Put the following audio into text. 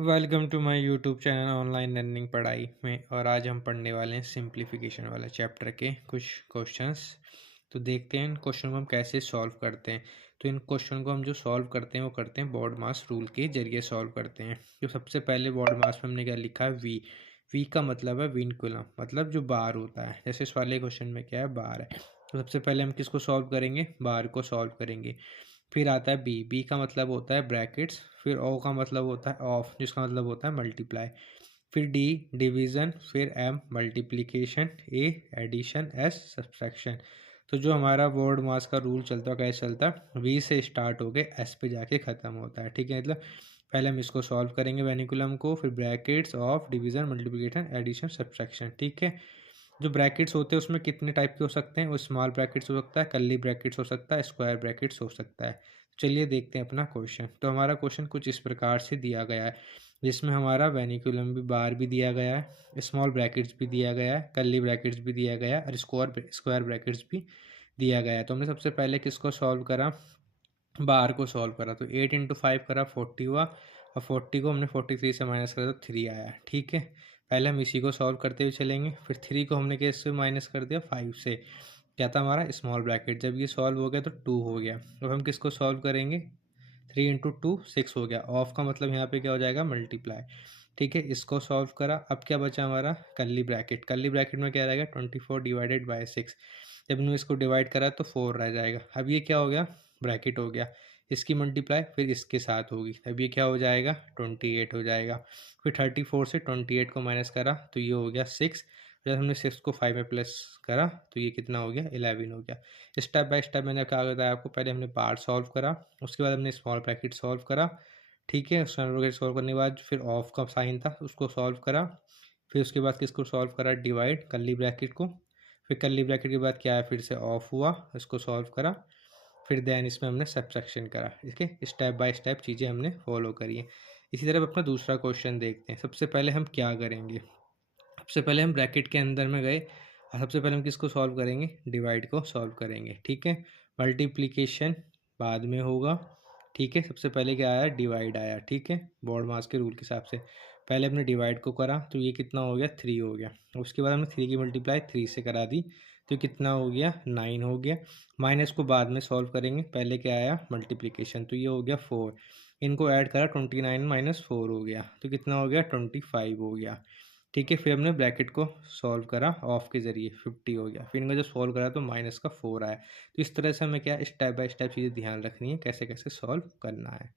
Welcome to my YouTube channel online learning पढ़ाई में। और आज हम पढ़ने वाले हैं सिंप्लीफिकेशन वाला चैप्टर के कुछ क्वेश्चंस। तो देखते हैं इन क्वेश्चन को हम कैसे सॉल्व करते हैं। तो इन क्वेश्चन को हम जो सॉल्व करते हैं वो करते हैं बॉड मास रूल के जरिए सॉल्व करते हैं। तो सबसे पहले बॉड मास में हमने क्या लिखा है, वी। वी का मतलब है विनकुलम, मतलब जो बार होता है। जैसे इस वाले क्वेश्चन में क्या है, बार है। तो सबसे पहले हम किसको सॉल्व करेंगे, बार को सॉल्व करेंगे। फिर आता है बी। बी का मतलब होता है ब्रैकेट्स। फिर ओ का मतलब होता है ऑफ, जिसका मतलब होता है मल्टीप्लाई। फिर डी डिवीज़न। फिर एम मल्टीप्लिकेशन। ए एडिशन। S subtraction. तो जो हमारा वर्ड मास का रूल चलता है कैसे चलता है, वी से स्टार्ट होके एस पे जाके ख़त्म होता है। ठीक है, मतलब पहले हम इसको सॉल्व करेंगे वेनिकुलम को, फिर brackets, of, division, multiplication, addition, subtraction. ठीक है। जो ब्रैकेट्स होते हैं उसमें कितने टाइप के हो सकते हैं, वो स्मॉल ब्रैकेट्स हो सकता है, कर्ली ब्रैकेट्स हो सकता है, स्क्वायर ब्रैकेट्स हो सकता है। चलिए देखते हैं अपना क्वेश्चन। तो हमारा क्वेश्चन कुछ इस प्रकार से दिया गया है, जिसमें हमारा वेनिकुलम भी बार भी दिया गया है, स्मॉल ब्रैकेट्स भी दिया गया है, कर्ली ब्रैकेट्स भी दिया गया है, और स्क्वायर ब्रैकेट्स भी दिया गया है। तो हमने सबसे पहले किसको सॉल्व करा, बार को सॉल्व करा। तो 8 × 5 करा 40 हुआ, और 40 को हमने 43 से माइनस करा तो 3 आया। ठीक है, पहले हम इसी को सॉल्व करते हुए चलेंगे। फिर 3 को हमने कैसे माइनस कर दिया, 5 से। क्या था हमारा, स्मॉल ब्रैकेट। जब ये सॉल्व हो गया तो 2 हो गया। अब हम किसको सॉल्व करेंगे, 3 × 2 6 हो गया। ऑफ का मतलब यहाँ पे क्या हो जाएगा, मल्टीप्लाई। ठीक है, इसको सॉल्व करा। अब क्या बचा हमारा, कर्ली ब्रैकेट। कर्ली ब्रैकेट में क्या रहेगा, 24 ÷ 6। जब हमने इसको डिवाइड करा तो 4 रह जाएगा। अब ये क्या हो गया, ब्रैकेट हो गया। इसकी मल्टीप्लाई फिर इसके साथ होगी, अब ये क्या हो जाएगा, 28 हो जाएगा। फिर 34 से 28 को माइनस करा तो ये हो गया 6। जब हमने 6 को 5 में प्लस करा तो ये कितना हो गया, 11 हो गया। स्टेप बाय स्टेप मैंने क्या बताया आपको, पहले हमने पार्ट सॉल्व करा, उसके बाद हमने स्मॉल ब्रैकेट सॉल्व करा। ठीक है, स्मॉल ब्रैकेट सॉल्व करने के बाद फिर ऑफ का साइन था उसको सॉल्व करा। फिर उसके बाद किसको सॉल्व करा, डिवाइड, कर्ली ब्रैकेट को। फिर कर्ली ब्रैकेट के बाद क्या है, फिर से ऑफ हुआ, इसको सॉल्व करा। फिर देन इसमें हमने सब्सट्रैक्शन करा। ठीक है, स्टेप बाय स्टेप चीज़ें हमने फॉलो करी हैं। इसी तरह अपना दूसरा क्वेश्चन देखते हैं। सबसे पहले हम क्या करेंगे, सबसे पहले हम ब्रैकेट के अंदर में गए, और सबसे पहले हम किसको सॉल्व करेंगे, डिवाइड को सॉल्व करेंगे। ठीक है, मल्टीप्लिकेशन बाद में होगा। ठीक है, सबसे पहले क्या आया, डिवाइड आया। ठीक है, बॉड मास के रूल के हिसाब से पहले हमने डिवाइड को करा तो ये कितना हो गया, 3 हो गया। उसके बाद हमने 3 की मल्टीप्लाई 3 से करा दी तो कितना हो गया, 9 हो गया। माइनस को बाद में सॉल्व करेंगे, पहले क्या आया, मल्टीप्लिकेशन, तो ये हो गया 4। इनको ऐड करा, 29 - 4 हो गया तो कितना हो गया, 25 हो गया। ठीक है, फिर हमने ब्रैकेट को सॉल्व करा ऑफ के ज़रिए, 50 हो गया। फिर इनको जब सॉल्व करा तो माइनस का 4 आया। तो इस तरह से हमें क्या, स्टेप बाय स्टेप चीज़ें ध्यान रखनी है, कैसे कैसे सॉल्व करना है।